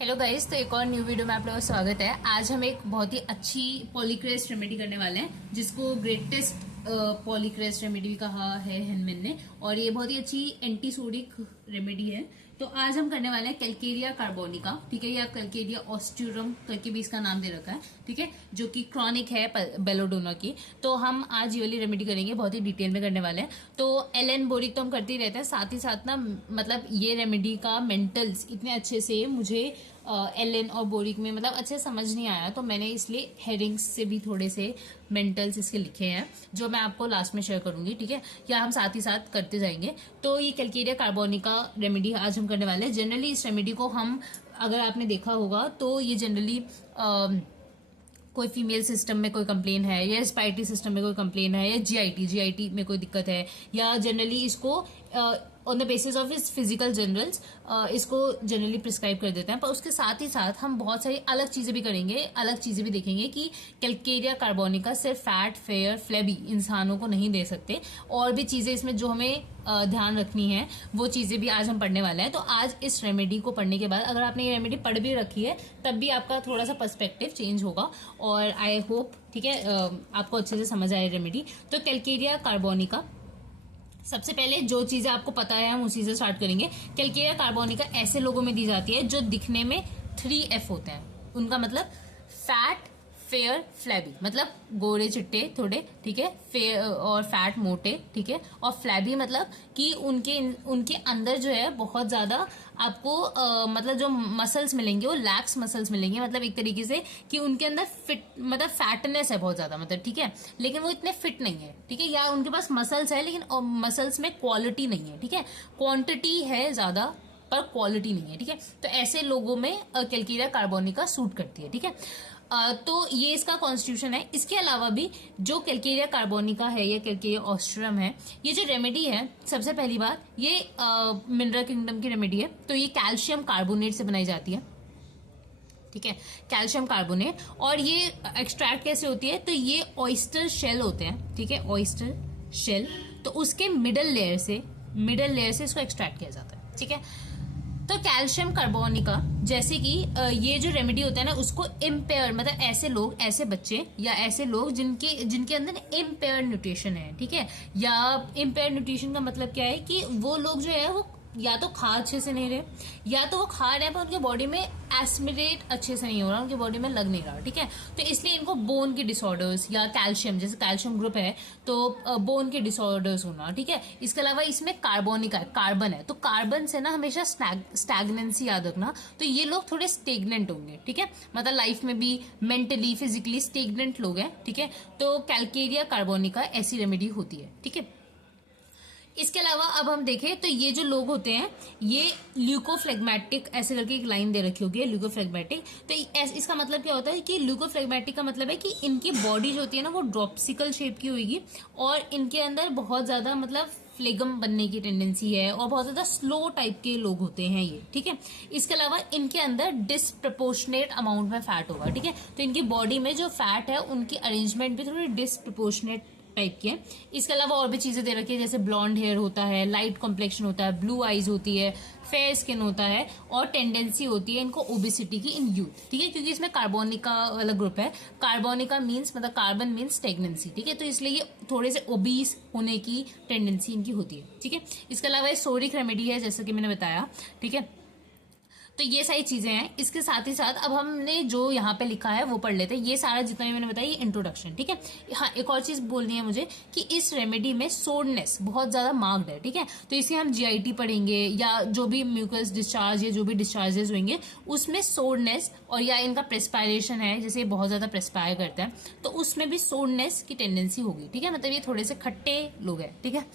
Hello guys, तो एक और न्यू वीडियो में आप लोगों का स्वागत है। आज हम एक बहुत ही अच्छी पॉलीक्रेस्ट रेमेडी करने वाले हैं जिसको ग्रेटेस्ट पॉलीक्रेस्ट रेमेडी कहा है हेनमैन ने, और ये बहुत ही अच्छी एंटीसोडिक रेमेडी है। तो आज हम करने वाले हैं कैल्केरिया कार्बोनिका, ठीक है। ये आप कैल्केरिया ऑस्ट्यूरम करके भी इसका नाम दे रखा है, ठीक है, जो कि क्रॉनिक है बेलोडोना की। तो हम आज ये वाली रेमेडी करेंगे, बहुत ही डिटेल में करने वाले हैं। तो एलन बोरिक तो हम करते ही रहते हैं, साथ ही साथ ना मतलब ये रेमेडी का मेंटल्स इतने अच्छे से मुझे एलन और बोरिक में मतलब अच्छे समझ नहीं आया, तो मैंने इसलिए हेडिंग्स से भी थोड़े से मेंटल्स इसके लिखे हैं जो मैं आपको लास्ट में शेयर करूंगी, ठीक है, या हम साथ ही साथ करते जाएंगे। तो ये कैल्केरिया कार्बोनिका रेमेडी आज हम करने वाले हैं। जनरली इस रेमेडी को हम, अगर आपने देखा होगा तो ये जनरली कोई फीमेल सिस्टम में कोई कंप्लेन है, या रेस्पिरेटरी सिस्टम में कोई कंप्लेन है, या जीआईटी में कोई दिक्कत है, या जनरली इसको ऑन द बेसिस ऑफ इस फिजिकल जनरल्स इसको जनरली प्रिस्क्राइब कर देते हैं। पर उसके साथ ही साथ हम बहुत सारी अलग चीजें भी करेंगे, अलग चीजें भी देखेंगे कि कैल्केरिया कार्बोनिका सिर्फ फैट, फेयर, फ्लेबी इंसानों को नहीं दे सकते, और भी चीजें इसमें जो हमें ध्यान रखनी है वो चीजें भी आज हम पढ़ने वाले हैं। तो आज इस रेमेडी को पढ़ने के बाद, अगर आपने ये रेमेडी पढ़ भी रखी है तब भी आपका थोड़ा सा पर्सपेक्टिव चेंज होगा, और आई होप, ठीक है, आपको अच्छे से समझ आए रेमेडी। तो कैल्केरिया कार्बोनिका, सबसे पहले जो चीजें आपको पता है हम उसी से स्टार्ट करेंगे। कैल्केरिया कार्बोनिका ऐसे लोगों में दी जाती है जो दिखने में 3F होते हैं। उनका मतलब फैट, फेयर, फ्लैबी, मतलब गोरे चिट्टे थोड़े, ठीक है, फेयर और फैट मोटे, ठीक है, और फ्लैबी मतलब कि उनके अंदर जो है बहुत ज्यादा आपको मतलब जो मसल्स मिलेंगे वो लैक्स मसल्स मिलेंगे, मतलब एक तरीके से कि उनके अंदर फिट, मतलब फैटनेस है बहुत ज्यादा, मतलब ठीक है, लेकिन वो इतने फिट नहीं है, ठीक है, या उनके पास मसल्स है लेकिन मसल्स में क्वालिटी नहीं है, ठीक है, क्वांटिटी है ज्यादा पर क्वालिटी नहीं है, ठीक है। तो ऐसे लोगों में कैल्केरिया कार्बोनिका सूट करती है, ठीक है। तो ये इसका कॉन्स्टिट्यूशन है। इसके अलावा भी जो कैल्केरिया कार्बोनिका है या कैल्केरिया ऑस्ट्रम है, ये जो रेमेडी है, सबसे पहली बात ये मिनरल किंगडम की रेमेडी है। तो ये कैल्शियम कार्बोनेट से बनाई जाती है, ठीक है, कैल्शियम कार्बोनेट। और ये एक्सट्रैक्ट कैसे होती है, तो ये ऑयस्टर शेल होते हैं, ठीक है, ऑयस्टर शेल, तो उसके मिडल लेयर से इसको एक्सट्रैक्ट किया जाता है, ठीक है। तो कैल्शियम कार्बोनिका, जैसे कि ये जो रेमेडी होता है ना, उसको इम्पेयर, मतलब ऐसे लोग, ऐसे बच्चे या ऐसे लोग जिनके अंदर इम्पेयर न्यूट्रिशन है, ठीक है, या इम्पेयर न्यूट्रिशन का मतलब क्या है कि वो लोग जो है वो या तो खा अच्छे से नहीं रहे, या तो वो खा रहे हैं पर उनके बॉडी में एस्मिलेट अच्छे से नहीं हो रहा, उनके बॉडी में लग नहीं रहा, ठीक है। तो इसलिए इनको बोन के डिसऑर्डर्स या कैल्शियम, जैसे कैल्शियम ग्रुप है तो बोन के डिसऑर्डर्स होना, ठीक है। इसके अलावा इसमें कार्बोनिका है, कार्बन है, तो कार्बन से ना हमेशा स्टैग्नेंसी याद रखना। तो ये लोग थोड़े स्टेगनेंट होंगे, ठीक है, मतलब लाइफ में भी मेंटली फिजिकली स्टेगनेंट लोग हैं, ठीक है। तो कैल्केरिया कार्बोनिका ऐसी रेमेडी होती है, ठीक है। इसके अलावा अब हम देखें तो ये जो लोग होते हैं ये ल्यूकोफ्लेग्मेटिक, ऐसे करके एक लाइन दे रखी होगी ल्यूकोफ्लेग्मेटिक। तो इसका मतलब क्या होता है कि ल्यूकोफ्लेग्मेटिक का मतलब है कि इनकी बॉडी जो होती है ना वो ड्रॉप्सिकल शेप की होगी, और इनके अंदर बहुत ज्यादा मतलब फ्लेगम बनने की टेंडेंसी है, और बहुत ज्यादा स्लो टाइप के लोग होते हैं ये, ठीक है। इसके अलावा इनके अंदर डिसप्रपोर्शनेट अमाउंट में फैट होगा, ठीक है। तो इनकी बॉडी में जो फैट है उनकी अरेंजमेंट भी थोड़ी डिसप्रपोर्शनेट टाइप के। इसके अलावा और भी चीजें दे रखी है, जैसे ब्लॉन्ड हेयर होता है, लाइट कॉम्प्लेक्शन होता है, ब्लू आईज होती है, फेयर स्किन होता है, और टेंडेंसी होती है इनको ओबेसिटी की इन यूथ, ठीक है, क्योंकि इसमें कार्बोनिका वाला ग्रुप है। कार्बोनिका मीन्स मतलब कार्बन मीन्स स्टेगनेंसी, ठीक है, तो इसलिए ये थोड़े से ओबीस होने की टेंडेंसी इनकी होती है, ठीक है। इसके अलावा ये सोरिक रेमेडी है, जैसा कि मैंने बताया, ठीक है। तो ये सारी चीजें हैं। इसके साथ ही साथ अब हमने जो यहाँ पे लिखा है वो पढ़ लेते हैं। ये सारा जितना भी मैंने बताया ये इंट्रोडक्शन, ठीक है। हाँ, एक और चीज बोलनी है मुझे कि इस रेमेडी में सोरनेस बहुत ज्यादा मार्क्ड है, ठीक है। तो इसे हम जीआईटी पढ़ेंगे या जो भी म्यूकस डिस्चार्ज या जो भी डिस्चार्जेस होंगे उसमें सोरनेस, और या इनका प्रेस्पायरेशन है, जैसे बहुत ज्यादा प्रेस्पायर करता है तो उसमें भी सोरनेस की टेंडेंसी होगी, ठीक है, मतलब ये थोड़े से खट्टे लोग हैं, ठीक है।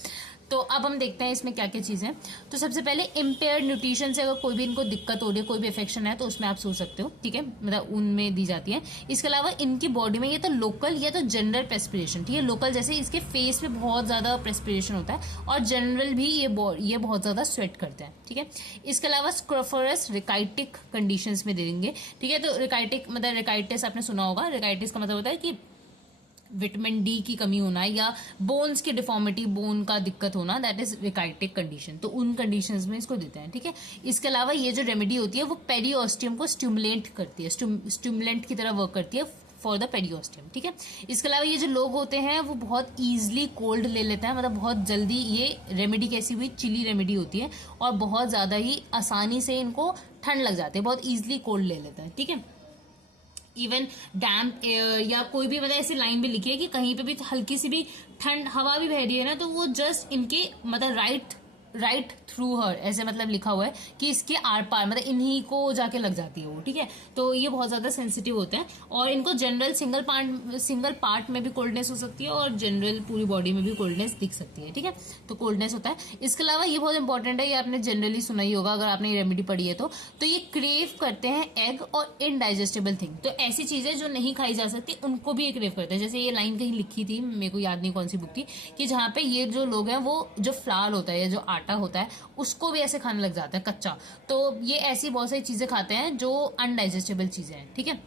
तो अब हम देखते हैं इसमें क्या क्या चीजें हैं। तो सबसे पहले इम्पेयर्ड न्यूट्रिशन से अगर कोई भी इनको दिक्कत हो रही है, कोई भी इफेक्शन है, तो उसमें आप सोच सकते हो, ठीक है, मतलब उनमें दी जाती है। इसके अलावा इनकी बॉडी में ये तो लोकल या तो जनरल प्रेस्पिरेशन, ठीक है, लोकल जैसे इसके फेस पे बहुत ज्यादा प्रेस्पिरेशन होता है, और जनरल भी ये बहुत ज्यादा स्वेट करते हैं, ठीक है। इसके अलावा स्क्रफरस रिकाइटिक कंडीशंस में दे देंगे, ठीक है। तो रिकाइटिक मतलब रिकाइटिस आपने सुना होगा, रिकाइटिस का मतलब होता है कि विटामिन डी की कमी होना या बोन्स की डिफॉर्मिटी, बोन का दिक्कत होना, दैट इज रिकाइटिक कंडीशन। तो उन कंडीशंस में इसको देते हैं, ठीक है। इसके अलावा ये जो रेमेडी होती है वो पेरियोस्टियम को स्टिमुलेट करती है, स्टिमुलेंट की तरह वर्क करती है फॉर द पेरियोस्टियम, ठीक है। इसके अलावा ये जो लोग होते हैं वो बहुत ईजिली कोल्ड ले लेते हैं, मतलब बहुत जल्दी, ये रेमेडी कैसी हुई, चिली रेमेडी होती है और बहुत ज्यादा ही आसानी से इनको ठंड लग जाती है, बहुत ईजिली कोल्ड ले लेते हैं, ठीक है। इवन डैम्प या कोई भी मतलब ऐसी लाइन भी लिखी है कि कहीं पे भी हल्की सी भी ठंड हवा भी बह रही है ना, तो वो जस्ट इनके मतलब राइट थ्रू हर, ऐसे मतलब लिखा हुआ है कि इसके आर पार, मतलब इन्हीं को जाके लग जाती है वो, ठीक है। तो ये बहुत ज्यादा सेंसिटिव होते हैं और इनको जनरल सिंगल पार्ट में भी कोल्डनेस हो सकती है और जनरल पूरी बॉडी में भी कोल्डनेस दिख सकती है, ठीक है। तो कोल्डनेस होता है। इसके अलावा ये बहुत इंपॉर्टेंट है, ये आपने जनरली सुना ही होगा अगर आपने ये रेमेडी पढ़ी है तो ये क्रेव करते हैं एग और इनडाइजेस्टेबल थिंग। तो ऐसी चीजें जो नहीं खाई जा सकती उनको भी ये क्रेव करते हैं। जैसे ये लाइन कहीं लिखी थी, मेरे को याद नहीं कौन सी बुक थी, कि जहाँ पे ये जो लोग हैं वो जो फ्लावर होता है, जो आटा होता है, उसको भी ऐसे खाने लग जाते हैं कच्चा। तो ये ऐसी बहुत सारी चीजें खाते हैं जो अनडाइजेस्टेबल चीजें हैं, ठीक है।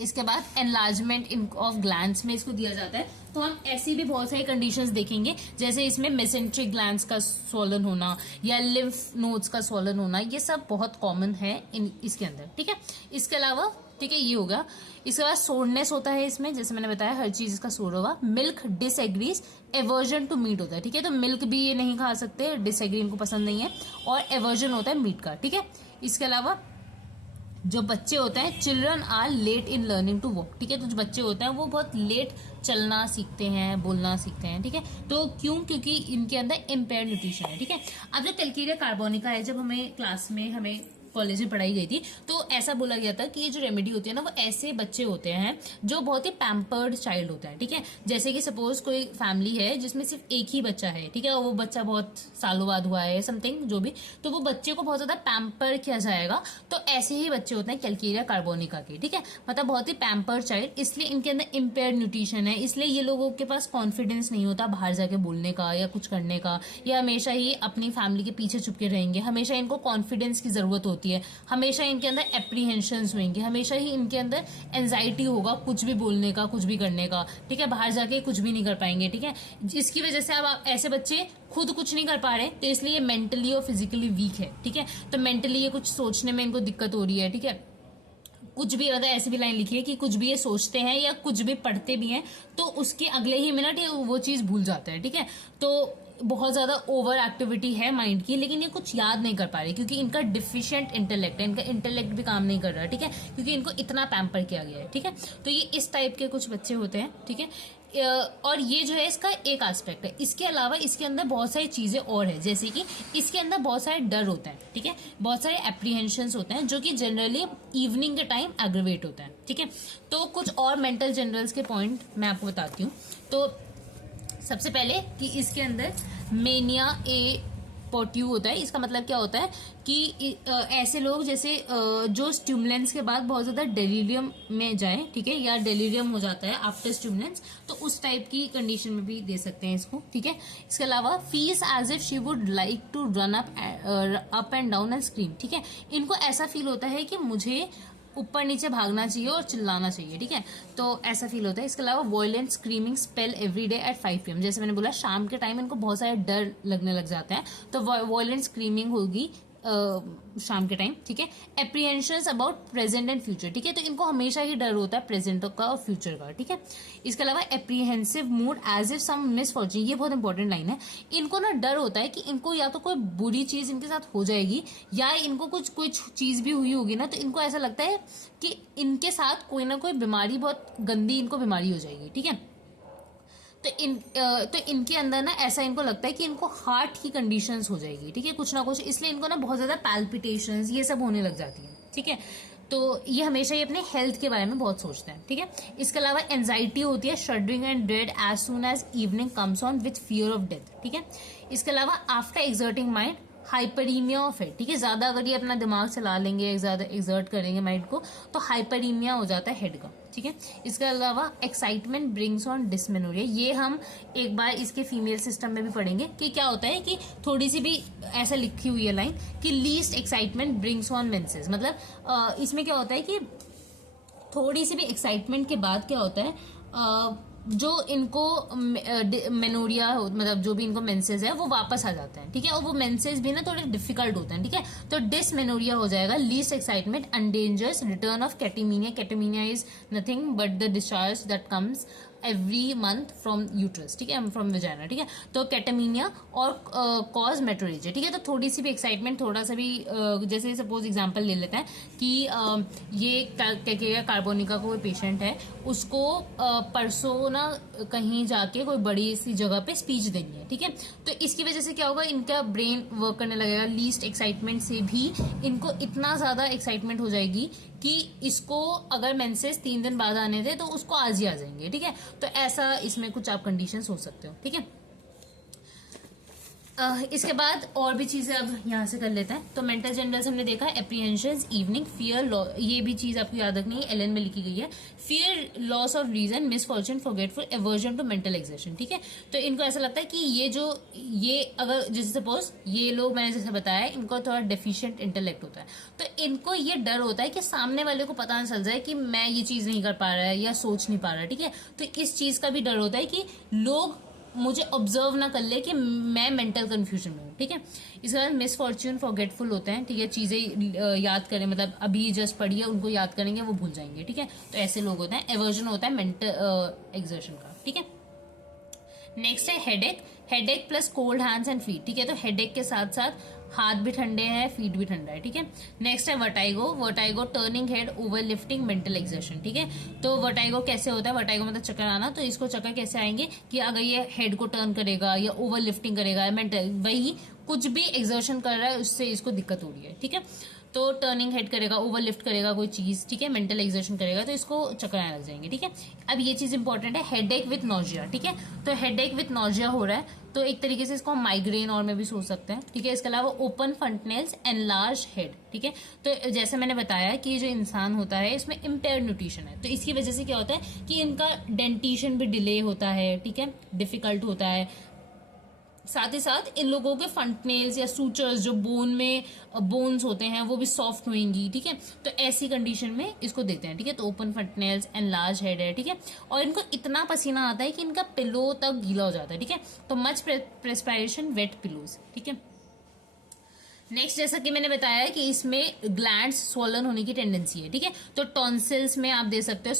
इसके बाद एनलार्जमेंट ऑफ ग्लैंड्स में इसको दिया जाता है। तो हम ऐसी भी बहुत सारी कंडीशंस देखेंगे, जैसे इसमें मेसेंट्रिक ग्लैंड्स का स्वॉलन होना या लिम्फ नोड्स का स्वॉलन होना, ये सब बहुत कॉमन है इसके अंदर, ठीक है। इसके अलावा, ठीक है, ये हो गया। इसके बाद सोरनेस होता है इसमें, जैसे मैंने बताया हर चीज इसका सोर होगा। Milk disagrees, aversion to meat होता है, ठीक है। तो मिल्क भी ये नहीं खा सकते, डिसएग्री इनको पसंद नहीं है, और एवर्जन होता है मीट का, ठीक है। इसके अलावा जो बच्चे होते हैं, children are late in learning to walk, ठीक है। तो जो बच्चे होते हैं वो बहुत लेट चलना सीखते हैं, बोलना सीखते हैं, ठीक है। तो क्यों? क्योंकि इनके अंदर इम्पेयर्ड न्यूट्रिशन है, ठीक है। अब जो टेल्केरिया कार्बोनिका है, जब हमें क्लास में हमें कॉलेज में पढ़ाई गई थी तो ऐसा बोला गया था कि ये जो रेमेडी होती है ना, वो ऐसे बच्चे होते हैं जो बहुत ही पैम्पर्ड चाइल्ड होता है, ठीक है। जैसे कि सपोज कोई फैमिली है जिसमें सिर्फ एक ही बच्चा है, ठीक है, और वो बच्चा बहुत सालों बाद हुआ है, समथिंग जो भी, तो वो बच्चे को बहुत ज्यादा पैम्पर किया जाएगा। तो ऐसे ही बच्चे होते हैं कैल्केरिया कार्बोनिका के, ठीक है, मतलब बहुत ही पैम्पर्ड चाइल्ड। इसलिए इनके अंदर इम्पेयर्ड न्यूट्रिशन है, इसलिए ये लोगों के पास कॉन्फिडेंस नहीं होता बाहर जाके बोलने का या कुछ करने का, या हमेशा ही अपनी फैमिली के पीछे चुपके रहेंगे। हमेशा इनको कॉन्फिडेंस की जरूरत होती है, हमेशा इनके अंदर एप्रीहेंशंस होंगे, हमेशा ही इनके अंदर एंजाइटी होगा कुछ भी बोलने का, कुछ भी करने का, ठीक है। बाहर जाके कुछ भी नहीं कर पाएंगे, ठीक है। इसकी वजह से अब ऐसे बच्चे खुद कुछ नहीं कर पा रहे, तो इसलिए मेंटली और फिजिकली वीक है, ठीक है। तो मेंटली ये कुछ सोचने में इनको दिक्कत हो रही है, ठीक है। कुछ भी मतलब ऐसी भी लाइन लिखी है कि कुछ भी ये सोचते हैं या कुछ भी पढ़ते भी हैं तो उसके अगले ही मिनट ये वो चीज भूल जाता है, ठीक है। तो बहुत ज्यादा ओवर एक्टिविटी है माइंड की, लेकिन ये कुछ याद नहीं कर पा रही क्योंकि इनका डिफिशिएंट इंटेलेक्ट है, इनका इंटेलेक्ट भी काम नहीं कर रहा है, ठीक है, क्योंकि इनको इतना पैम्पर किया गया है, ठीक है। तो ये इस टाइप के कुछ बच्चे होते हैं, ठीक है। और ये जो है इसका एक एस्पेक्ट है। इसके अलावा इसके अंदर बहुत सारी चीजें और है, जैसे कि इसके अंदर बहुत सारे डर होते हैं, ठीक है, बहुत सारे एप्रीहेंशंस होते हैं जो कि जनरली इवनिंग के टाइम एग्रीवेट होता है, ठीक है। तो कुछ और मेंटल जनरल्स के पॉइंट मैं आपको बताती हूँ। तो सबसे पहले कि इसके अंदर मेनिया ए पोट्यू होता है। इसका मतलब क्या होता है कि ऐसे लोग जैसे जो स्टिमुलेंट्स के बाद बहुत ज्यादा डेलीरियम में जाए, ठीक है, या डेलीरियम हो जाता है आफ्टर स्टिमुलेंट्स, तो उस टाइप की कंडीशन में भी दे सकते हैं इसको, ठीक है। इसके अलावा feels as if she would like to run up and down and scream, ठीक है। इनको ऐसा फील होता है कि मुझे ऊपर नीचे भागना चाहिए और चिल्लाना चाहिए, ठीक है, तो ऐसा फील होता है। इसके अलावा violent screaming spell every day at 5 PM, जैसे मैंने बोला शाम के टाइम इनको बहुत सारे डर लगने लग जाते हैं, तो वॉयलेंट स्क्रीमिंग होगी शाम के टाइम, ठीक है। Apprehensions about present and future, ठीक है, तो इनको हमेशा ही डर होता है प्रेजेंट का और फ्यूचर का, ठीक है। इसके अलावा apprehensive mood as if some misfortune, ये बहुत इंपॉर्टेंट लाइन है। इनको ना डर होता है कि इनको या तो कोई बुरी चीज इनके साथ हो जाएगी या इनको कोई चीज भी हुई होगी ना, तो इनको ऐसा लगता है कि इनके साथ कोई ना कोई बीमारी, बहुत गंदी इनको बीमारी हो जाएगी, ठीक है। तो इनके अंदर ना ऐसा इनको लगता है कि इनको हार्ट की कंडीशंस हो जाएगी, ठीक है, कुछ ना कुछ, इसलिए इनको ना बहुत ज्यादा पैल्पिटेशंस ये सब होने लग जाती है, ठीक है। तो ये हमेशा ही अपने हेल्थ के बारे में बहुत सोचते हैं, ठीक है। इसके अलावा एंजाइटी होती है, shuddering and dread as soon as evening comes on with fear of death, ठीक है। इसके अलावा after exerting mind hyperaemia of head, ठीक है, ज्यादा अगर ये अपना दिमाग चला लेंगे, ज्यादा एक्सर्ट करेंगे माइंड को, तो हाइपरीमिया हो जाता है हेड का, ठीक है। इसके अलावा एक्साइटमेंट ब्रिंग्स ऑन डिस्मेनोरिया, ये हम एक बार इसके फीमेल सिस्टम में भी पढ़ेंगे कि क्या होता है कि थोड़ी सी भी ऐसा लिखी हुई है लाइन कि least excitement brings on menses, मतलब इसमें क्या होता है कि थोड़ी सी भी एक्साइटमेंट के बाद क्या होता है जो इनको मेनोरिया मतलब जो भी इनको मेंसेस है वो वापस आ जाते हैं, ठीक है, और वो मेंसेस भी ना थोड़े डिफिकल्ट होते हैं, ठीक है। तो डिसमेनोरिया हो जाएगा, least excitement, endangers, return of catamenia. Catamenia is nothing but the discharge that comes every month from uterus, ठीक है, फ्रॉम विजाइना, ठीक है। तो कैटेमीनिया और कॉज मेट्रोरेजिया, ठीक है। तो थोड़ी सी भी एक्साइटमेंट, थोड़ा सा भी जैसे सपोज एग्जांपल ले लेते हैं कि ये कैकेरिया कार्बोनिका कोई पेशेंट है, उसको परसों ना कहीं जाके कोई बड़ी सी जगह पे स्पीच देनी है, ठीक है। तो इसकी वजह से क्या होगा, इनका ब्रेन वर्क करने लगेगा। लीस्ट एक्साइटमेंट से भी इनको इतना ज्यादा एक्साइटमेंट हो जाएगी कि इसको अगर मेंसेस 3 दिन बाद आने थे तो उसको आज ही आ जाएंगे, ठीक है। तो ऐसा इसमें कुछ आप कंडीशंस हो सकते हो, ठीक है। इसके बाद और भी चीजें अब यहाँ से कर लेते हैं। तो मेंटल जनरल्स हमने देखा, एप्रीहेंशन, इवनिंग, फियर, ये भी चीज आपको याद रखनी है, एलन में लिखी गई है। Fear, loss of reason, misfortune, forgetful, aversion to mental exertion, ठीक है। तो इनको ऐसा लगता है कि ये अगर जैसे सपोज ये लोग मैंने जैसे बताया, इनको थोड़ा डेफिशिएंट इंटेलेक्ट होता है, तो इनको ये डर होता है कि सामने वाले को पता ना चल जाए कि मैं ये चीज नहीं कर पा रहा है या सोच नहीं पा रहा है, ठीक है। तो इस चीज का भी डर होता है कि लोग मुझे ऑब्जर्व ना कर ले कि मैं मेंटल कंफ्यूजन में हूँ, ठीक है। इसके बाद मिसफॉर्च्यून, फॉरगेटफुल होते हैं, ठीक है, चीजें याद करें, मतलब अभी जस्ट पढ़ी है उनको याद करेंगे वो भूल जाएंगे, ठीक है। तो ऐसे लोग होते हैं। एवर्जन होता है मेंटल एक्सर्शन का, ठीक है। नेक्स्ट है headache, headache plus cold hands and feet, ठीक है। तो हेडेक के साथ साथ हाथ भी ठंडे हैं, फीट भी ठंडा है, ठीक है। नेक्स्ट है vertigo, vertigo turning head, over lifting, mental exertion, ठीक है। तो वर्टाइगो कैसे होता है, वर्टाइगो मतलब चक्कर आना। तो इसको चक्कर कैसे आएंगे कि अगर ये हेड को टर्न करेगा या ओवर लिफ्टिंग करेगा, मेंटल वही कुछ भी एक्सर्शन कर रहा है उससे इसको दिक्कत हो रही है, ठीक है। तो टर्निंग हेड करेगा, ओवर लिफ्ट करेगा कोई चीज, ठीक है, मेंटल एक्सर्शन करेगा तो इसको चक्कर आने लग जाएंगे, ठीक है। अब ये चीज इंपॉर्टेंट है, हेडेक विथ नोजिया, ठीक है। तो हेडेक विथ नोजिया हो रहा है तो एक तरीके से इसको हम माइग्रेन और में भी सोच सकते हैं, ठीक है। इसके अलावा ओपन फंटनेल्स, एनलार्ज हेड, ठीक है। तो जैसे मैंने बताया कि जो इंसान होता है इसमें इम्पेयर्ड न्यूट्रिशन है, तो इसकी वजह से क्या होता है कि इनका डेंटिशन भी डिले होता है, ठीक है, डिफिकल्ट होता है। साथ ही साथ इन लोगों के फंटनेल्स या सूचर्स जो बोन में बोन्स होते हैं वो भी सॉफ्ट होंगी, ठीक है। तो ऐसी कंडीशन में इसको देते हैं, ठीक है। तो ओपन फंटनेल्स, एनलार्ज हेड है, ठीक है। और इनको इतना पसीना आता है कि इनका पिलो तक गीला हो जाता है, ठीक है। तो मच प्रेस्पायरेशन, वेट पिलोज, ठीक है। नेक्स्ट, जैसा कि मैंने बताया कि इसमें ग्लैंड्स स्वॉलन होने की टेंडेंसी है, ठीक है। तो टॉन्सिल्स में आप दे सकते हो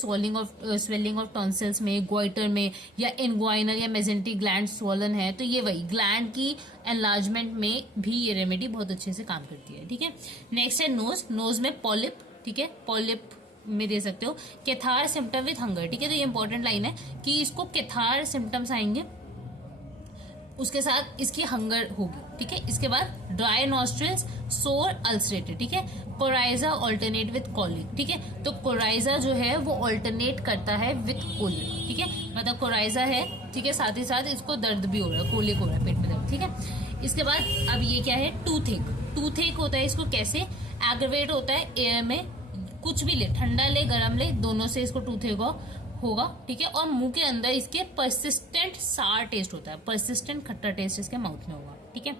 स्वेलिंग ऑफ टॉन्सिल्स में, ग्वाइटर में, या इनग्वाइनल या मेजेंटिक ग्लैंड स्वॉलन है तो ये वही ग्लैंड की एनलार्जमेंट में भी ये रेमेडी बहुत अच्छे से काम करती है, ठीक है। नेक्स्ट है नोज, नोज में पॉलिप, ठीक है, पॉलिप में दे सकते हो। कैथार सिम्टम विथ हंगर, ठीक है। तो ये इंपॉर्टेंट लाइन है कि इसको कैथार सिम्टम्स आएंगे, उसके साथ इसकी हंगर होगी, ठीक है। इसके बाद ड्राई नॉस्ट्रिल्स, सोर, अल्सरेटेड, ठीक है। कोराइजा ऑल्टरनेट विथ कॉलिक, ठीक है। तो कोराइजा जो है वो ऑल्टरनेट करता है विथ कोलिक, ठीक है। मतलब कोराइजा है, ठीक है, साथ ही साथ इसको दर्द भी हो रहा है, कोलिक हो रहा है, पेट में दर्द, ठीक है। इसके बाद अब ये क्या है, टूथेक, टूथेक होता है इसको कैसे, एग्रवेट होता है एयर में, कुछ भी ले, ठंडा ले गर्म ले, दोनों से इसको टूथेक होगा, ठीक है। और मुंह के अंदर इसके परसिस्टेंट सार टेस्ट होता है, परसिस्टेंट खट्टा टेस्ट इसके माउथ में होगा, ठीक है।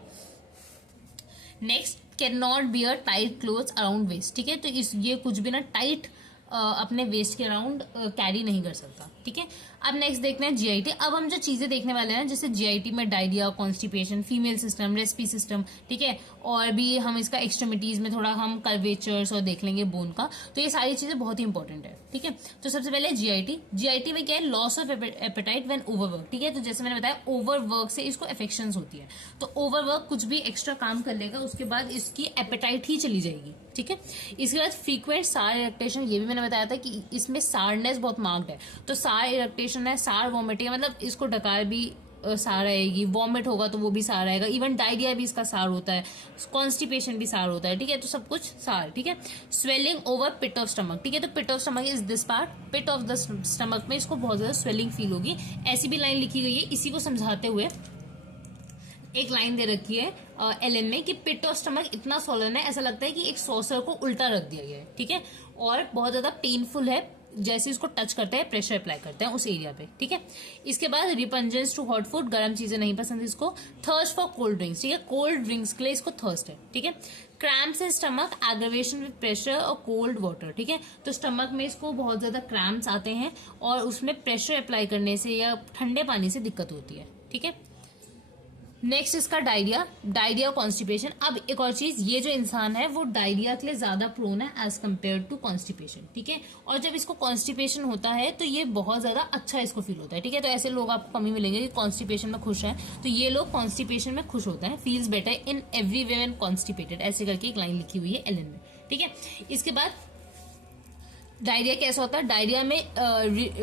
Next, can not bear tight clothes around waist, ठीक है। तो ये कुछ भी ना टाइट अपने वेस्ट के अराउंड कैरी नहीं कर सकता, ठीक है। अब नेक्स्ट देखते हैं जीआईटी। अब हम जो चीजें देखने वाले हैं जैसे जीआईटी में डायरिया, कॉन्स्टिपेशन, फीमेल सिस्टम, रेस्पी सिस्टम, ठीक है, और भी हम इसका एक्सट्रीमिटीज में थोड़ा हम कर्वेचर्स और देख लेंगे बोन का। तो ये सारी चीजें बहुत ही इंपॉर्टेंट है, ठीक है। तो सबसे पहले जीआईटी, जीआईटी में क्या है, loss of appetite when overwork, ठीक है। तो जैसे मैंने बताया ओवरवर्क से इसको इफेक्शंस होती है, तो ओवरवर्क कुछ भी एक्स्ट्रा काम कर लेगा उसके बाद इसकी एपेटाइट ही चली जाएगी, ठीक है। इसके बाद फ्रीक्वेंट सार इरेक्टेशन, ये भी मैंने बताया था कि इसमें सारनेस बहुत मार्क्ड है, तो सार इरेक्टेशन है, सार वॉमिटिंग, मतलब इसको डकार भी सार आएगी, वॉमिट होगा तो वो भी सार आएगा, इवन डायरिया भी इसका सार होता है, कॉन्स्टिपेशन भी सार होता है, ठीक है। तो सब कुछ सार, ठीक है। Swelling over pit of stomach, ठीक है। तो pit of stomach is this part, pit of the stomach में इसको बहुत ज्यादा स्वेलिंग फील होगी। ऐसी भी लाइन लिखी गई है, इसी को समझाते हुए एक लाइन दे रखी है एलन में कि पिट ऑफ स्टमक इतना सॉलन है, ऐसा लगता है कि एक सॉसर को उल्टा रख दिया गया है, ठीक है। और बहुत ज्यादा पेनफुल है, जैसे इसको टच करते हैं प्रेशर अप्लाई करते हैं उस एरिया पे, ठीक है। इसके बाद रिपंजेंस टू हॉट फूड, गर्म चीजें नहीं पसंद इसको। थर्स्ट फॉर कोल्ड ड्रिंक्स, ठीक है, कोल्ड ड्रिंक्स के लिए इसको थर्स्ट है, ठीक है। Cramps in stomach, aggravation with pressure और कोल्ड वाटर, ठीक है। तो स्टमक में इसको बहुत ज्यादा क्रैम्प्स आते हैं और उसमें प्रेशर अप्लाई करने से या ठंडे पानी से दिक्कत होती है, ठीक है। नेक्स्ट इसका डायरिया और कॉन्स्टिपेशन। अब एक और चीज, ये जो इंसान है वो डायरिया के लिए ज्यादा प्रोन है एज कम्पेयर टू कॉन्स्टिपेशन, ठीक है। और जब इसको कॉन्स्टिपेशन होता है तो ये बहुत ज्यादा अच्छा इसको फील होता है, ठीक है। तो ऐसे लोग आपको कमी मिलेंगे कि कॉन्स्टिपेशन में खुश हैं, तो ये लोग कॉन्स्टिपेशन में खुश होते हैं। Feels better in every way when constipated, ऐसे करके एक लाइन लिखी हुई है एलन में, ठीक है। इसके बाद डायरिया कैसा होता है, डायरिया में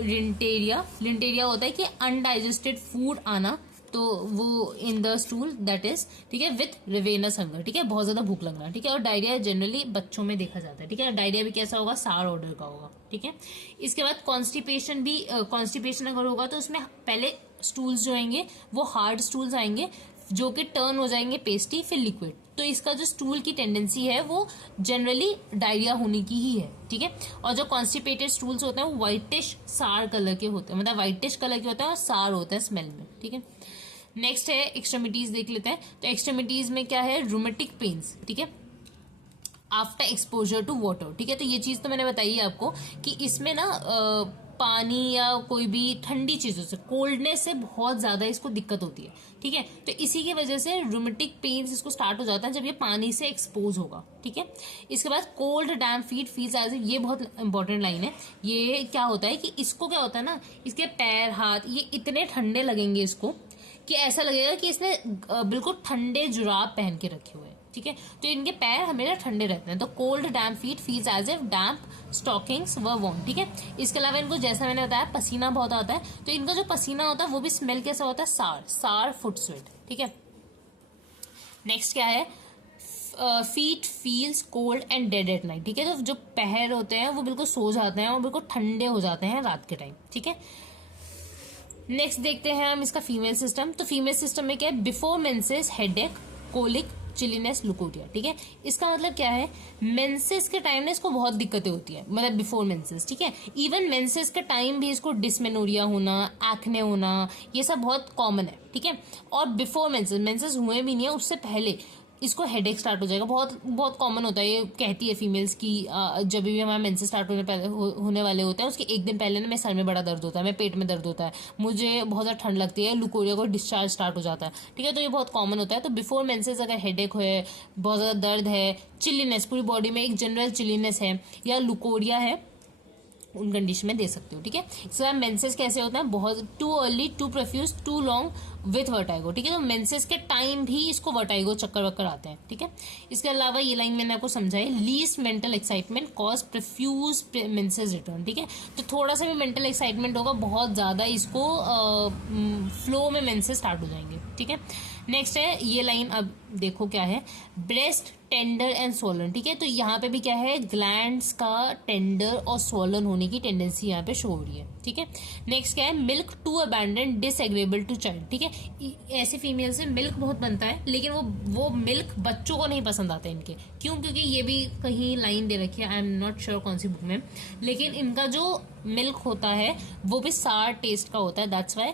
लिंटेरिया होता है कि अनडाइजेस्टेड फूड आना, तो वो in the stool that is, ठीक है, विथ रिवेनस हंगर, ठीक है, बहुत ज्यादा भूख लगना, ठीक है। और डायरिया जनरली बच्चों में देखा जाता है, ठीक है। डायरिया भी कैसा होगा, सार ऑर्डर का होगा, ठीक है। इसके बाद कॉन्स्टिपेशन भी, कॉन्स्टिपेशन अगर होगा तो उसमें पहले स्टूल्स जो आएंगे वो हार्ड स्टूल्स आएंगे जो कि टर्न हो जाएंगे पेस्टी, फिर लिक्विड। तो इसका जो स्टूल की टेंडेंसी है वो जनरली डायरिया होने की ही है, ठीक है। और जो कॉन्स्टिपेटेड स्टूल्स होते हैं वो व्हाइटिश सार कलर के होते हैं, मतलब व्हाइटिश कलर के होते हैं और सार होता है स्मेल में, ठीक है। नेक्स्ट है एक्सट्रीमिटीज देख लेते हैं। तो एक्सट्रीमिटीज में क्या है, रूमेटिक पेन्स, ठीक है, आफ्टर एक्सपोजर टू वाटर, ठीक है। तो ये चीज तो मैंने बताई है आपको कि इसमें ना पानी या कोई भी ठंडी चीजों से, कोल्डनेस से बहुत ज्यादा इसको दिक्कत होती है, ठीक है। तो इसी की वजह से रूमेटिक पेन्स इसको स्टार्ट हो जाता है जब ये पानी से एक्सपोज होगा, ठीक है। इसके बाद cold damp feet feels as, ये बहुत इंपॉर्टेंट लाइन है। ये क्या होता है कि इसको क्या होता है ना, इसके पैर हाथ ये इतने ठंडे लगेंगे इसको कि ऐसा लगेगा कि इसने बिल्कुल ठंडे जुराब पहन के रखे हुए हैं, ठीक है। तो इनके पैर हमेशा ठंडे रहते हैं। तो cold damp feet feels as if damp stockings were warm, ठीक है। इसके अलावा इनको जैसा मैंने बताया पसीना बहुत आता है, तो इनका जो पसीना होता है वो भी स्मेल कैसा होता है, सार फुट स्वेट, ठीक है। नेक्स्ट क्या है, feet feels cold and dead at night, ठीक है। तो जो पैर होते हैं वो बिल्कुल सो जाते हैं और बिल्कुल ठंडे हो जाते हैं रात के टाइम, ठीक है। नेक्स्ट देखते हैं हम इसका फीमेल सिस्टम। तो फीमेल सिस्टम में क्या है, before menses headache, colic, chilliness, leucorrhoea, ठीक है। इसका मतलब क्या है, मेंसेस के टाइम में इसको बहुत दिक्कतें होती है, मतलब बिफोर मेंसेस, ठीक है। इवन मेंसेस के टाइम भी इसको डिस्मेनोरिया होना, एक्ने होना, ये सब बहुत कॉमन है, ठीक है। और बिफोर मेंसेस, मेंसेस हुए भी नहीं है उससे पहले इसको हेडेक स्टार्ट हो जाएगा, बहुत बहुत कॉमन होता है। ये कहती है फीमेल्स की जब भी हमारा मेंसेस स्टार्ट होने वाले होते हैं उसके एक दिन पहले ना मेरे सर में बड़ा दर्द होता है, मेरे पेट में दर्द होता है, मुझे बहुत ज़्यादा ठंड लगती है, लुकोरिया को डिस्चार्ज स्टार्ट हो जाता है, ठीक है। तो ये बहुत कॉमन होता है। तो बिफोर मेंसेस अगर हेडेक है, बहुत ज़्यादा दर्द है, चिलीनेस, पूरी बॉडी में एक जनरल चिलीनेस है या लुकोरिया है, उन कंडीशन में दे सकते हो, ठीक है। इसके बाद मेंसेस कैसे होता है, बहुत too early, too profuse, too long with vertigo, ठीक है। तो मेंसेस के टाइम भी इसको वर्टाइगो चक्कर वक्कर आते हैं, ठीक है। इसके अलावा ये लाइन मैंने आपको समझाई, least mental excitement cause profuse menses return, ठीक है। तो थोड़ा सा भी मेंटल एक्साइटमेंट होगा, बहुत ज्यादा इसको फ्लो में मेंसेस स्टार्ट हो जाएंगे, ठीक है। नेक्स्ट है ये लाइन, अब देखो क्या है, ब्रेस्ट टेंडर एंड सोलन, ठीक है। तो यहाँ पे भी क्या है, ग्लैंड्स का टेंडर और सोलन होने की टेंडेंसी यहाँ पे शो हो रही है, ठीक है। नेक्स्ट क्या है, milk to abandon disagreeable to child, ठीक है। ऐसे फीमेल से मिल्क बहुत बनता है लेकिन वो मिल्क बच्चों को नहीं पसंद आता इनके, क्यों, क्योंकि ये भी कहीं लाइन दे रखी है, आई एम नॉट श्योर कौन सी बुक में, लेकिन इनका जो मिल्क होता है वो भी सार टेस्ट का होता है, दैट्स वाई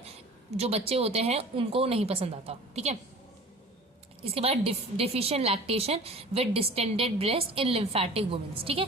जो बच्चे होते हैं उनको नहीं पसंद आता, ठीक है। इसके बाद deficient lactation with distended breast in lymphatic womens, ठीक है।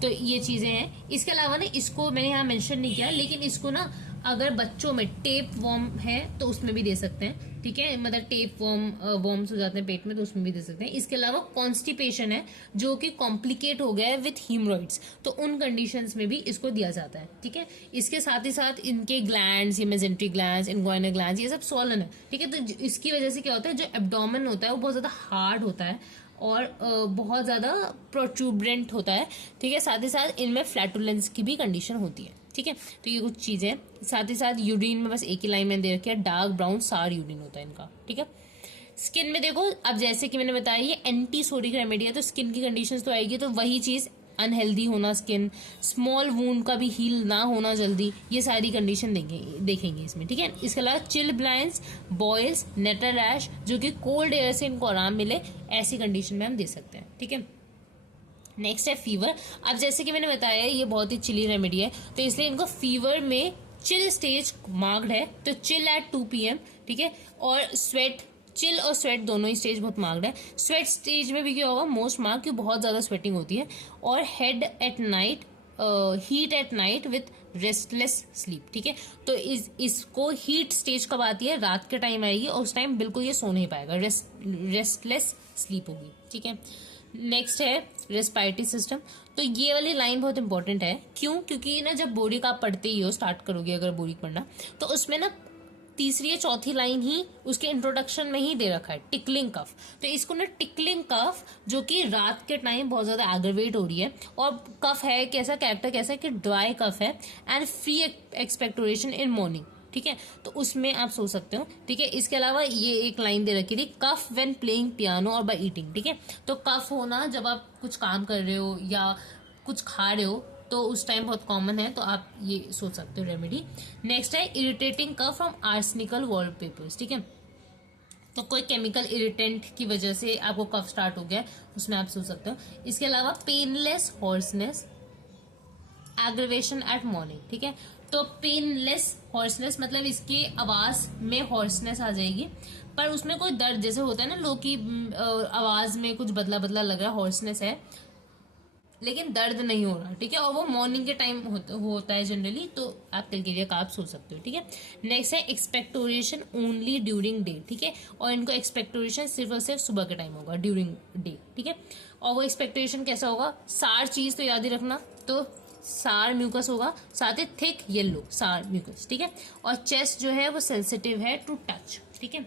तो ये चीजें हैं। इसके अलावा ना इसको मैंने यहाँ मेंशन नहीं किया, लेकिन इसको ना अगर बच्चों में टेप वॉर्म है तो उसमें भी दे सकते हैं, ठीक है। मतलब टेप वॉर्म्स हो जाते हैं पेट में तो उसमें भी दे सकते हैं। इसके अलावा कॉन्स्टिपेशन है जो कि कॉम्प्लिकेट हो गया है विथ हीमोरॉइड्स, तो उन कंडीशंस में भी इसको दिया जाता है, ठीक है। इसके साथ ही साथ इनके ग्लैंड्स, ये मेजेंट्री ग्लैंड्स, इन्ग्वाइनल ग्लैंड्स, ये सब सोलन है, ठीक है। तो इसकी वजह से क्या होता है, जो एब्डोमेन होता है वो बहुत ज्यादा हार्ड होता है और बहुत ज्यादा प्रोट्यूबरेंट होता है, ठीक है। साथ ही साथ इनमें फ्लैटुलेंस की भी कंडीशन होती है, ठीक है। तो ये कुछ चीजें, साथ ही साथ यूरिन में बस एक ही लाइन में दे रखी है, डार्क ब्राउन सार यूरिन होता है इनका, ठीक है। स्किन में देखो, अब जैसे कि मैंने बताया ये एंटी सोडिक रेमेडी है, तो स्किन की कंडीशंस तो आएगी, तो वही चीज अनहेल्दी होना स्किन, स्मॉल वूंड का भी हील ना होना जल्दी, ये सारी कंडीशन देखेंगे इसमें, ठीक है। इसके अलावा चिल ब्लाइंस, बॉयल्स, नेटर रैश, जो कि कोल्ड एयर से इनको आराम मिले, ऐसी कंडीशन में हम दे सकते हैं, ठीक है। नेक्स्ट है फीवर। अब जैसे कि मैंने बताया ये बहुत ही चिली रेमेडी है, तो इसलिए इनको फीवर में चिल स्टेज मार्क्ड है, तो चिल एट 2 PM, ठीक है। और स्वेट, चिल और स्वेट दोनों ही स्टेज बहुत मार्क्ड है। स्वेट स्टेज में भी क्या होगा, मोस्ट मार्क, क्योंकि बहुत ज्यादा स्वेटिंग होती है। और head at night, heat at night with restless sleep, ठीक है। तो इसको हीट स्टेज कब आती है, रात के टाइम आएगी, और उस टाइम बिल्कुल ये सो नहीं पाएगा, रेस्टलेस स्लीप होगी, ठीक है। नेक्स्ट है रेस्पिरेटरी सिस्टम। तो ये वाली लाइन बहुत इंपॉर्टेंट है, क्यों, क्योंकि ना जब बोरिक आप पढ़ते ही हो, स्टार्ट करोगे अगर बोरिक पढ़ना, तो उसमें ना तीसरी या चौथी लाइन ही उसके इंट्रोडक्शन में ही दे रखा है, टिकलिंग कफ। तो इसको ना टिकलिंग कफ, जो कि रात के टाइम बहुत ज्यादा एग्रवेट हो रही है, और कफ है कैसा, कैरेक्टर कैसा है कि ड्राई कफ है, and free expectoration in morning, ठीक है। तो उसमें आप सो सकते हो, ठीक है। इसके अलावा ये एक लाइन दे रखी थी, कफ व्हेन प्लेइंग पियानो और बाय ईटिंग, ठीक है। तो कफ होना जब आप कुछ काम कर रहे हो या कुछ खा रहे हो, तो उस टाइम बहुत कॉमन है, तो आप ये सोच सकते हो रेमेडी। नेक्स्ट है irritating cough from arsenical wallpapers, ठीक है। तो कोई केमिकल इरिटेंट की वजह से आपको कफ स्टार्ट हो गया, उसमें आप सोच सकते हो। इसके अलावा painless hoarseness, aggravation eight morning, ठीक है। तो पेनलेस हॉर्सनेस मतलब इसके आवाज में हॉर्सनेस आ जाएगी, पर उसमें कोई दर्द जैसे होता है ना, लोग की आवाज में कुछ बदला बदला लग रहा है, हॉर्सनेस है, लेकिन दर्द नहीं हो रहा, ठीक है। और वो मॉर्निंग के टाइम होता है जनरली, तो आप कल के लिए आप सो सकते हो, ठीक है। नेक्स्ट है एक्सपेक्टोरेशन ओनली ड्यूरिंग डे, ठीक है। और इनको एक्सपेक्टोरेशन सिर्फ और सिर्फ सुबह के टाइम होगा, ड्यूरिंग डे, ठीक है। और वो एक्सपेक्टोरेशन कैसा होगा, सार चीज तो याद ही रखना, तो सार म्यूकस होगा, साथ ही थिक येलो सार म्यूकस, ठीक है। और चेस्ट जो है वो सेंसिटिव है टू टच, ठीक है।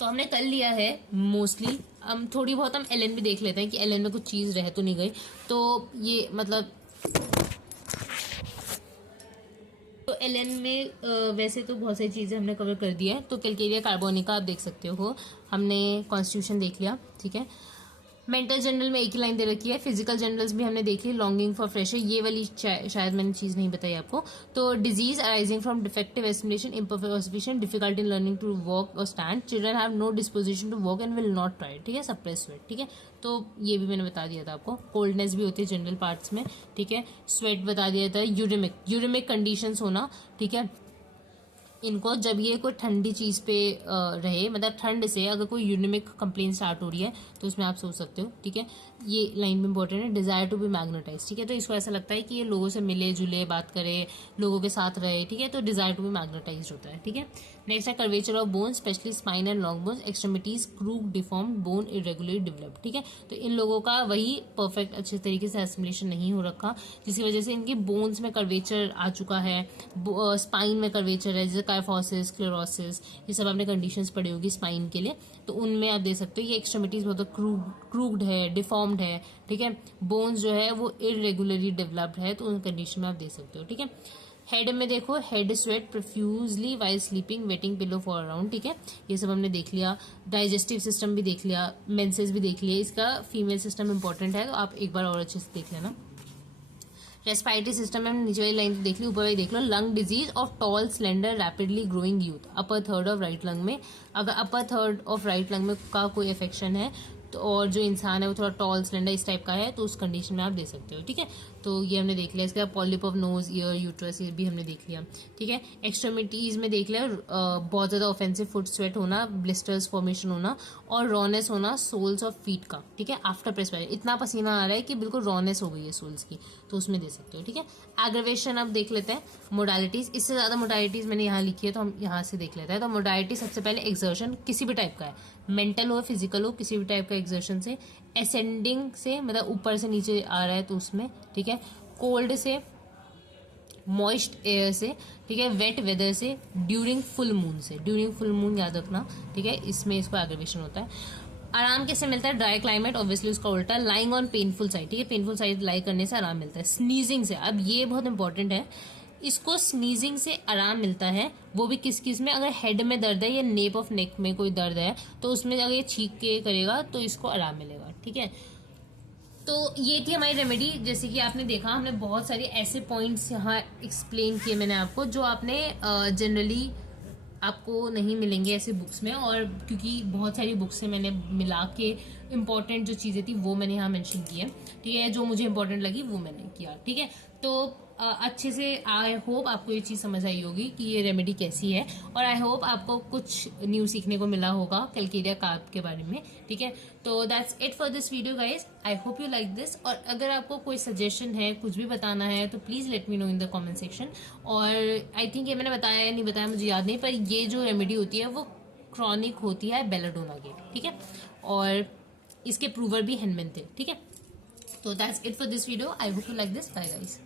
तो हमने कर लिया है मोस्टली। हम थोड़ी बहुत हम एलएन भी देख लेते हैं कि एलएन में कुछ चीज रह तो नहीं गई। तो ये मतलब तो एलएन में वैसे तो बहुत सारी चीजें हमने कवर कर दी है। तो कैलकेरिया कार्बोनिका आप देख सकते हो, हमने कॉन्स्टिट्यूशन देख लिया, ठीक है। मेंटल जनरल में एक ही लाइन दे रखी है। फिजिकल जनरल्स भी हमने देख ली, लॉन्गिंग फॉर फ्रेश ये वाली शायद मैंने चीज नहीं बताई आपको। तो disease arising from defective estimation, imperfection, difficulty in learning to walk और stand, children have no disposition to walk and will not try, ठीक है। सप्रेस स्वेट, ठीक है। तो ये भी मैंने बता दिया था आपको। कोल्डनेस भी होती है जनरल पार्ट्स में, ठीक है। स्वेट बता दिया था। यूरिमिक कंडीशंस होना, ठीक है। इनको जब ये कोई ठंडी चीज पे रहे, मतलब ठंड से अगर कोई यूनिमिक कंप्लेन स्टार्ट हो रही है, तो उसमें आप सोच सकते हो, ठीक है। ये लाइन भी इंपॉर्टेंट है, डिजायर टू बी मैग्नेटाइज, ठीक है। तो इसको ऐसा लगता है कि ये लोगों से मिले जुले, बात करे, लोगों के साथ रहे, ठीक है। तो डिजायर टू बी मैग्नेटाइज होता है, ठीक है। नेक्स्ट है curvature of bone, specially spine and long bones, extremities crook deform, bone irregularly developed, ठीक है। तो इन लोगों का वही परफेक्ट अच्छे तरीके से एसिमिलेशन नहीं हो रखा, जिसकी वजह से इनकी बोन्स में कर्वेचर आ चुका है, स्पाइन में कर्वेचर है, जैसे काइफोसिस, क्लेरोसिस, ये सब आपने कंडीशंस पढ़ी होगी स्पाइन के लिए। तो उनमें आप देख सकते हो ये एक्सट्रीमिटीज बहुत क्रूक्ड है, डिफॉर्म्ड है, ठीक है। बोन्स जो है वो इरेगुलरली डेवलप्ड है, तो उन कंडीशन में आप देख सकते हो, ठीक है। हेड में देखो, head sweat profusely while sleeping, waiting pillow for around, ठीक है। ये सब हमने देख लिया। डाइजेस्टिव सिस्टम भी देख लिया, मेंसेस भी देख लिया। इसका फीमेल सिस्टम इंपॉर्टेंट है, तो आप एक बार और अच्छे से देख लेना। रेस्पिरेटरी सिस्टम में हमने नीचे वाली लाइन देख ली, ऊपर वाली देख लो। Lung disease of tall slender rapidly growing youth, upper third of right lung में। अगर upper third of right lung में का कोई अफेक्शन है, तो और जो इंसान है वो थोड़ा टॉल स्लेंडर इस टाइप का है, तो उस कंडीशन में आप दे सकते हो, ठीक है। तो ये हमने देख लिया। इसके बाद polyp of nose, year, uterus, ये भी हमने देख लिया, ठीक है। एक्सट्रीमिटीज में देख लिया, बहुत ज्यादा ऑफेंसिव फुट स्वेट होना, ब्लिस्टर्स फॉर्मेशन होना, और रॉनेस होना सोल्स ऑफ फीट का, ठीक है। आफ्टर प्रेसपायरेशन इतना पसीना आ रहा है कि बिल्कुल रॉनेस हो गई है सोल्स की, तो उसमें दे सकते हो, ठीक है। एग्रवेशन अब देख लेते हैं। मोडालिटीज, इससे ज्यादा मोडालिटीज मैंने यहाँ लिखी है, तो हम यहाँ से देख लेते हैं। तो मोडालिटी सबसे पहले एक्सर्शन किसी भी टाइप का है, मेंटल हो फिजिकल हो, किसी भी टाइप का एक्सर्शन से। असेंडिंग से मतलब ऊपर से नीचे आ रहा है, तो उसमें, ठीक है। कोल्ड से, मॉइस्ट एयर से, ठीक है। वेट वेदर से, ड्यूरिंग फुल मून से, ड्यूरिंग फुल मून याद रखना, ठीक है। इसमें इसको एग्रीवेशन होता है। आराम कैसे मिलता है, ड्राई क्लाइमेट, ऑब्वियसली उसका उल्टा। लाइंग ऑन पेनफुल साइड, ठीक है। पेनफुल साइड लाई करने से आराम मिलता है। स्नीजिंग से, अब ये बहुत इंपॉर्टेंट है, इसको स्नीजिंग से आराम मिलता है, वो भी किस किस में, अगर हेड में दर्द है या नेप ऑफ नेक में कोई दर्द है, तो उसमें अगर ये छींक के करेगा तो इसको आराम मिलेगा, ठीक है। तो ये थी हमारी रेमेडी। जैसे कि आपने देखा, हमने बहुत सारे ऐसे पॉइंट्स यहाँ एक्सप्लेन किए मैंने आपको, जो आपने जनरली आपको नहीं मिलेंगे ऐसे बुक्स में, और क्योंकि बहुत सारी बुक्स से मैंने मिला के इम्पोर्टेंट जो चीज़ें थी वो मैंने यहाँ मेंशन की है, ठीक है। जो मुझे इंपॉर्टेंट लगी वो मैंने किया, ठीक है। तो अच्छे से आई होप आपको ये चीज़ समझ आई होगी कि ये रेमेडी कैसी है, और आई होप आपको कुछ न्यू सीखने को मिला होगा कैलकेरिया कार्प के बारे में, ठीक है। तो that's it for this video guys, I hope you like this. और अगर आपको कोई सजेशन है, कुछ भी बताना है, तो please let me know in the comment section. और आई थिंक ये मैंने बताया या नहीं बताया मुझे याद नहीं, पर ये जो रेमेडी होती है वो क्रॉनिक होती है बेलाडोना की, ठीक है। और इसके प्रूवर भी हेनमेन थे, ठीक है। तो that's it for this video, I hope you like this, bye guys.